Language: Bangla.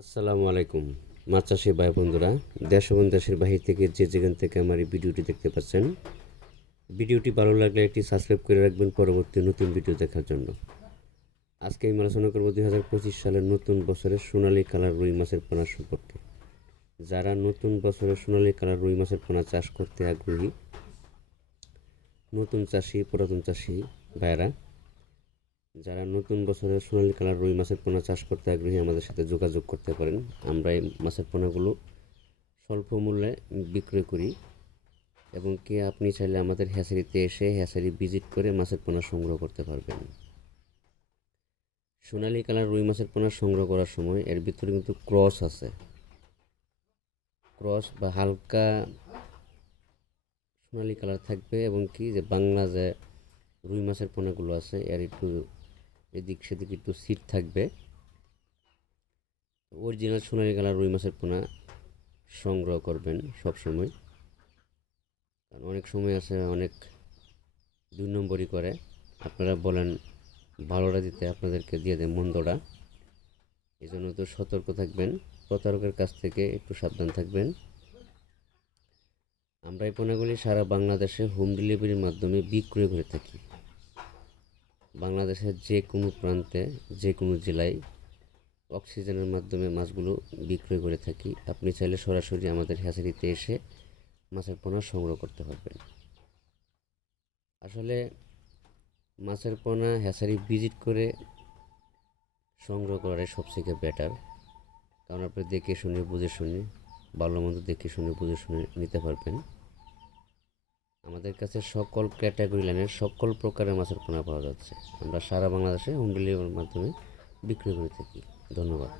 আসসালামু আলাইকুম মাছ চাষি ভাই বন্ধুরা, দেশ এবং দেশের বাহির থেকে যে যেখান থেকে আমার এই ভিডিওটি দেখতে পাচ্ছেন, ভিডিওটি ভালো লাগলে একটি সাবস্ক্রাইব করে রাখবেন পরবর্তী নতুন ভিডিও দেখার জন্য। আজকে আমি আলোচনা করব 2025 সালের নতুন বছরের সোনালী কালার রুই মাছের পোনা সম্পর্কে। যারা নতুন বছরের সোনালী কালার রুই মাছের পোনা চাষ করতে আগ্রহী, নতুন চাষি পুরাতন চাষি ভাইরা, যারা নতুন বছরের সোনালী কালার রুই মাছের পোনা চাষ করতে আগ্রহী আমাদের সাথে যোগাযোগ করতে পারেন। আমরা এই মাছের পোনাগুলো স্বল্প মূল্যে বিক্রয় করি এবং কি আপনি চাইলে আমাদের হ্যাচারিতে এসে হ্যাচারি ভিজিট করে মাছের পোনা সংগ্রহ করতে পারবেন। সোনালী কালার রুই মাছের পোনা সংগ্রহ করার সময় এর ভিতরে কিন্তু ক্রস আছে, ক্রস বা হালকা সোনালী কালার থাকবে এবং কি যে বাংলা যে রুই মাছের পোনাগুলো আছে এর একটু এদিক সেদিক একটু সিট থাকবে। অরিজিনাল সোনালী কালার রুই মাছের পোনা সংগ্রহ করবেন সব সময়, কারণ অনেক সময় আছে অনেক 2 নম্বরই করে। আপনারা বলেন ভালোটা দিতে, আপনাদেরকে দিয়ে দেয় মন্দটা। এই জন্য তো সতর্ক থাকবেন, প্রতারকের কাছ থেকে একটু সাবধান থাকবেন। আমরা এই পণ্যগুলি সারা বাংলাদেশে হোম ডেলিভারির মাধ্যমে বিক্রয় করে থাকি। বাংলাদেশের যে কোনো প্রান্তে যে কোনো জেলায় অক্সিজেনের মাধ্যমে মাছগুলো বিক্রয় করে থাকি। আপনি চাইলে সরাসরি আমাদের হ্যাচারিতে এসে মাছের পোনা সংগ্রহ করতে পারবেন। আসলে মাছের পোনা হ্যাচারি ভিজিট করে সংগ্রহ করাটাই সবথেকে বেটার, কারণ আপনি দেখে শুনে বুঝে শুনে ভালো মন্দ দেখে শুনে বুঝে শুনে নিতে পারবেন। আমাদের কাছে সকল ক্যাটাগরি লাইনের সকল প্রকারের মাছের পোনা পাওয়া যাচ্ছে। আমরা সারা বাংলাদেশে হোম ডেলিভারির মাধ্যমে বিক্রি করে থাকি। ধন্যবাদ।